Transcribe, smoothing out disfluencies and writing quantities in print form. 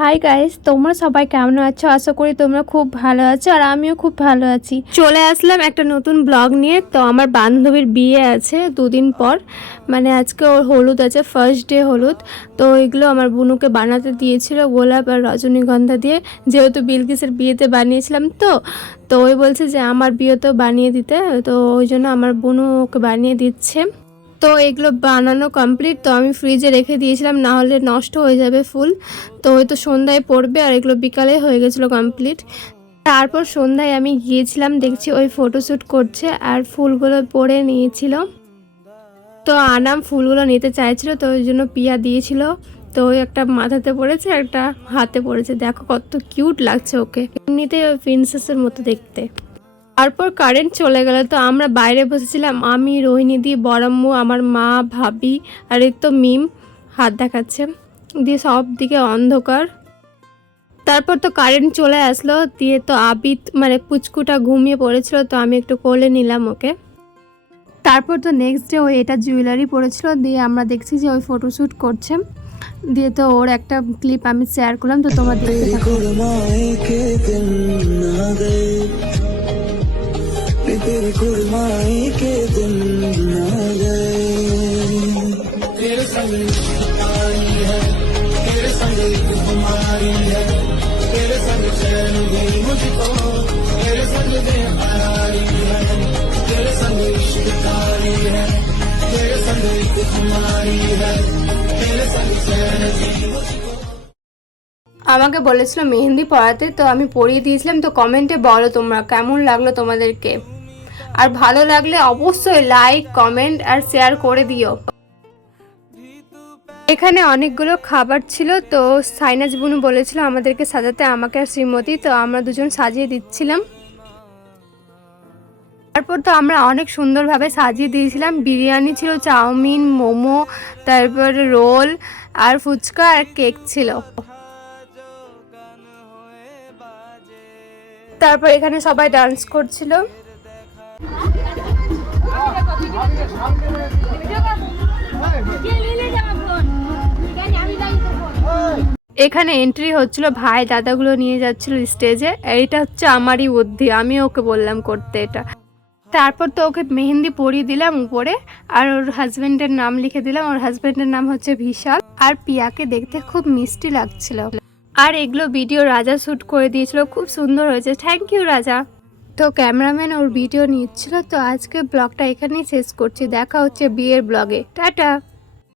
Hi guys, তোমরা সবাই কেমন আছো? আশা করি তোমরা খুব ভালো আছো আর আমিও খুব ভালো আছি। চলে আসলাম একটা নতুন ব্লগ নিয়ে। তো আমার বান্ধবীর বিয়ে আছে দুদিন পর, মানে আজকে ওর হলুদ আছে, ফার্স্ট ডে হলুদ। তো এগুলো আমার বুনুকে বানাতে দিয়েছিল গোলাপ আর রজনীগন্ধা দিয়ে, যেহেতু বিলকিসের বিয়েতে বানিয়েছিলাম। তো ওই বলছে যে আমার বিয়েতেও বানিয়ে দিতে, তো ওই জন্য আমার বুনু ওকে বানিয়ে দিচ্ছে। তো এগুলো বানানো কমপ্লিট। তো আমি ফ্রিজে রেখে দিয়েছিলাম, না হলে নষ্ট হয়ে যাবে ফুল। তো ওই তো সন্ধ্যায় পড়বে আর এগুলো বিকালে হয়ে গেছিলো কমপ্লিট। তারপর সন্ধ্যায় আমি গিয়েছিলাম, দেখছি ওই ফটোশ্যুট করছে আর ফুলগুলো পরে নিয়েছিল। তো আনাম ফুলগুলো নিতে চাইছিল, তো ওই জন্য পিয়া দিয়েছিল। তো ওই একটা মাথাতে পড়েছে, একটা হাতে পড়েছে। দেখো কত কিউট লাগছে ওকে, এমনিতেই ওই প্রিন্সেসের মতো দেখতে। তারপর কারেন্ট চলে গেল। তো আমরা বাইরে বসেছিলাম, আমি, রোহিণী দি, বড়াম্মু, আমার মা, ভাবি আর এই তো মিম হাত দেখাচ্ছে, দিয়ে সব দিকে অন্ধকার। তারপর তো কারেন্ট চলে আসলো, দিয়ে তো আবিদ মানে পুচকুটা ঘুমিয়ে পড়েছিল, তো আমি একটু কোলে নিলাম ওকে। তারপর তো নেক্সট ডে ওই এটা জুয়েলারি পরেছিল, দিয়ে আমরা দেখছি যে ওই ফটোশ্যুট করছে। দিয়ে তো ওর একটা ক্লিপ আমি শেয়ার করলাম, তো তোমরা দেখতে থাকো। तेरे कुर्बानी के दिन आ गए, तेरे संग आई है, तेरे संग एक बीमारी है, तेरे संग चैन भी मुझको, तेरे संग बेकरारी है, तेरे संग इश्क कारी है, तेरे संग एक बीमारी है, तेरे संग चैन भी मुझको। আমাকে বলেছিল মেহেন্দি পরাতে, তো আমি পরিয়ে দিয়েছিলাম। তো কমেন্টে বলো তোমরা কেমন লাগলো তোমাদেরকে, আর ভালো লাগলে অবশ্যই লাইক, কমেন্ট আর শেয়ার করে দিও। এখানে অনেকগুলো খাবার ছিল, তো সাইনাজ বুনু বলেছিল আমাদেরকে সাজাতে, আমাকে আর শ্রীমতী। তো আমরা দুজন সাজিয়ে দিচ্ছিলাম। তারপর তো আমরা অনেক সুন্দরভাবে সাজিয়ে দিয়েছিলাম। বিরিয়ানি ছিল, চাউমিন, মোমো, তারপর রোল আর ফুচকা আর কেক ছিল। তারপর এখানে সবাই ডান্স করছিল। এখানে এন্ট্রি হচ্ছিল, ভাই দাদাগুলো নিয়ে যাচ্ছিল স্টেজে। এইটা হচ্ছে আমারই বুদ্ধি, আমি ওকে বললাম করতে এটা। তারপর তো ওকে মেহেন্দি পরিয়ে দিলাম উপরে, আর ওর হাজবেন্ডের নাম লিখে দিলাম। ওর হাজবেন্ডের নাম হচ্ছে বিশাল। আর পিয়াকে দেখতে খুব মিষ্টি লাগছিল। আর এগুলো ভিডিও রাজা শ্যুট করে দিয়েছিল, খুব সুন্দর হয়েছে, থ্যাংক ইউ রাজা। তো ক্যামেরাম্যান ওর ভিডিও নিচ্ছিল। তো আজকে ব্লগটা এখানেই শেষ করছি, দেখা হচ্ছে বিয়ের ব্লগে, টাটা।